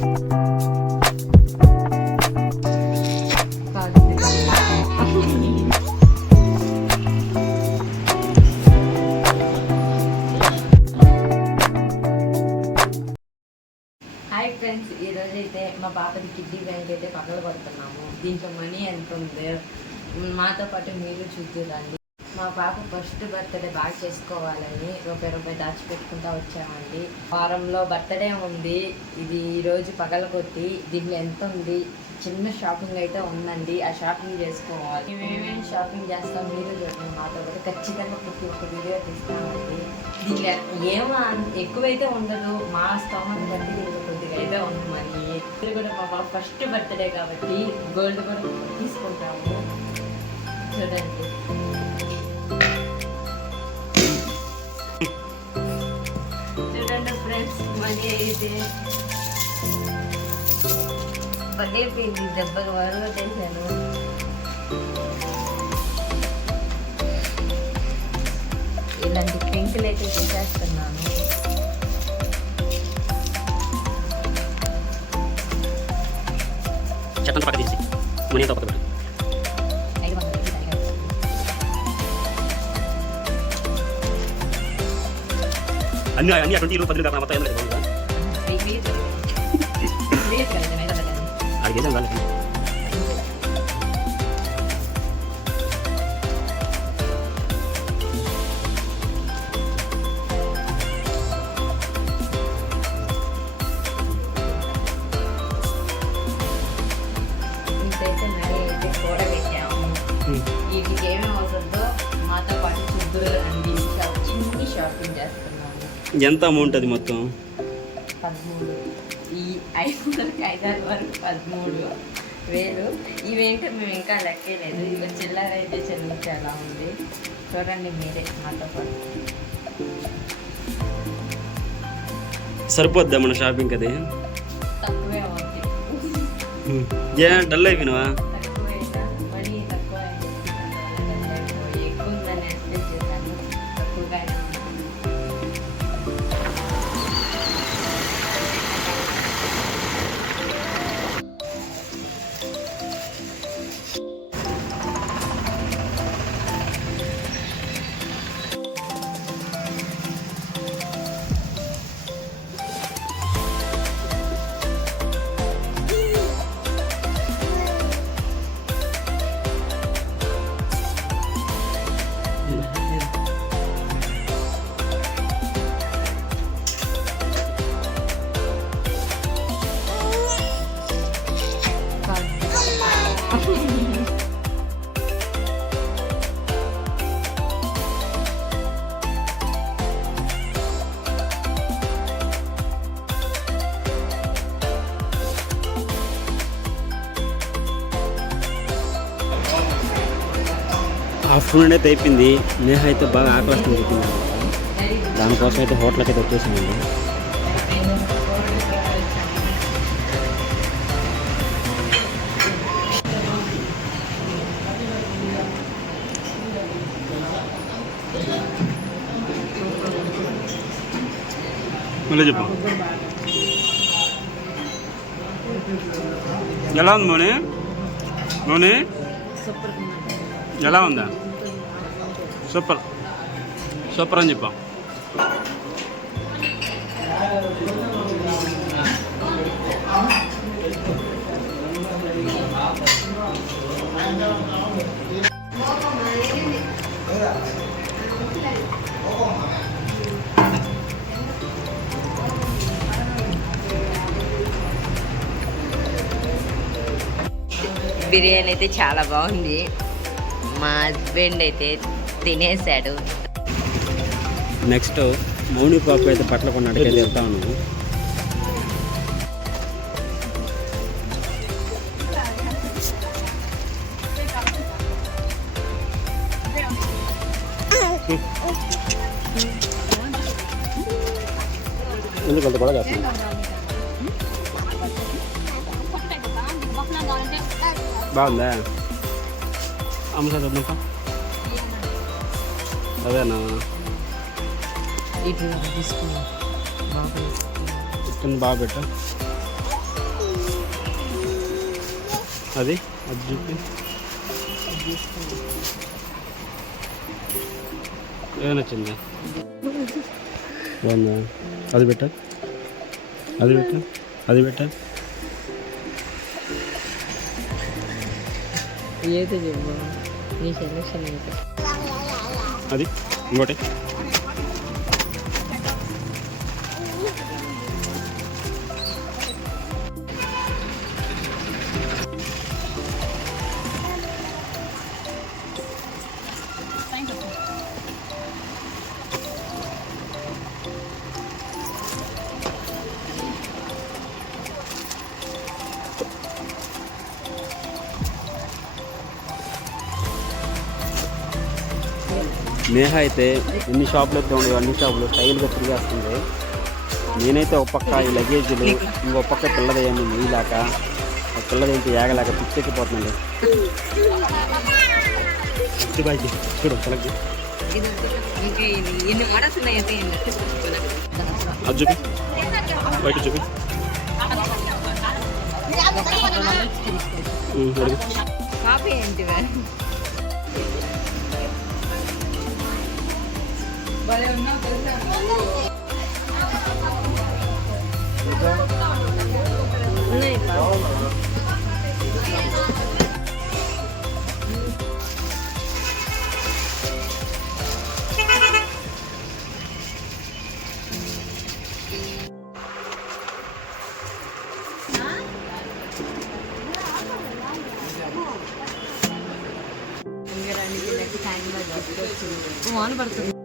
Hi friends, ఈరోజైతే మా పాపది కిడ్నీ బ్యాంక్ అయితే పక్కన కొడుతున్నాము. దీంట్లో మనీ ఎంత ఉంది మాతో పాటు మీరు చూద్దురండి. మా పాప ఫస్ట్ బర్త్డే బాగా చేసుకోవాలని రూపాయి దాచిపెట్టుకుంటూ వచ్చామండి. వారంలో బర్త్డే ఉంది. ఇది ఈరోజు పగలకొట్టి దీంట్లో ఎంత ఉంది, చిన్న షాపింగ్ అయితే ఉందండి. ఆ షాపింగ్ చేసుకోవాలి. మేమేమేమి షాపింగ్ చేస్తాం మీరు చూడండి. మాతో పాటు ఖచ్చితంగా ప్రతి ఒక్క వీడియో తీస్తామండి. దీంట్లో ఏమో ఎక్కువైతే ఉండదు, మా స్తోమత బట్టి దీంట్లో కొద్దిగా అయితే ఉంది. మనీ ఇది కూడా మా పాప ఫస్ట్ బర్త్డే కాబట్టి గోల్డ్ కూడా తీసుకుంటాము. చూడండి, చూడండి ఫ్రెండ్స్, మనీ అయితే పడైపోయింది. దెబ్బకి వరలు కొట్టేసాను. ఇలాంటి పెంకులు అయితే తీసేస్తున్నాను. చెత్త పక్క తీసి మనీ తో పక్క అన్ని 20 రూపాయలు కాదు మొత్తం ఎంత ఉంది అది చేసాం వాళ్ళకి. ఇంతైతే మనీ అయితే కూడా పెట్టాము. వీటికి ఏమేమి అవుతుందో మాతో పాటు చూద్దరు అండి. చిన్ని షాపింగ్ చేస్తున్నాము. ఎంత అమౌంట్ అది మొత్తం? 13. ఈ 5 వరకు 13,000. ఇవేంటో మేము ఇంకా లెక్కలేదు. ఇక చిల్లర అయితే చెల్లించేలా ఉంది. చూడండి మీరే మాతో పాటు. సరిపోద్దా మన షాపింగ్? అది తక్కువే అవుతుంది. డల్ అయిపోయినావా? తక్కువైనా మనీ తక్కువ ఎక్కువ ఉందని ఎక్స్పెక్ట్ చేశాను. తక్కువగానే ఉంది. ఆఫ్టర్నూన్ అయితే అయిపోయింది. నేహ అయితే బాగా ఆకలిస్తుంది చెప్పింది. దానికోసం అయితే హోటల్కి అయితే వచ్చేసామండి. మళ్ళీ చెప్పు, ఎలా ఉంది మోని? మోని ఎలా ఉందా? సూపర్ సూపర్ అని చెప్పాం. బిర్యానీ అయితే చాలా బాగుంది. మా హస్బెండ్ అయితే తినేసాడు. నెక్స్ట్ మౌని పాప అయితే బట్టలు కొన్నాడికి అయితే వెళ్తాను. ఎందుకు అంత కూడా చేస్తాను. బాగుందా అమ్మ? సార్ వద్దాం. అదేనా తీసుకుని బాగా పెట్టా. అది చూపి ఏం నచ్చింది బాగుందా అది పెట్ట అది పెట్ట అది పెట్ట ఏదో చెప్పు నీ సెలక్షన్ అయితే అది ఇంకోటి నేహ అయితే ఎన్ని షాపులు అయితే ఉండేవి అన్ని షాపులు స్టైల్గా తిరిగేస్తుంది. నేనైతే ఒక పక్క ఈ లగేజీలు ఇంకో పక్క పిల్లదేయండి నెయ్యిలాక ఆ పిల్లదేంటి ఏగలేక పిచ్చెక్కిపోతుందండి. బాయ్కి చూడు పిల్లకి అది చూపి బయట చూపి కాపీ ఏంటి భలే ఉన్నావు తెలుసా ఉన్నాయి వాన పడుతుంది.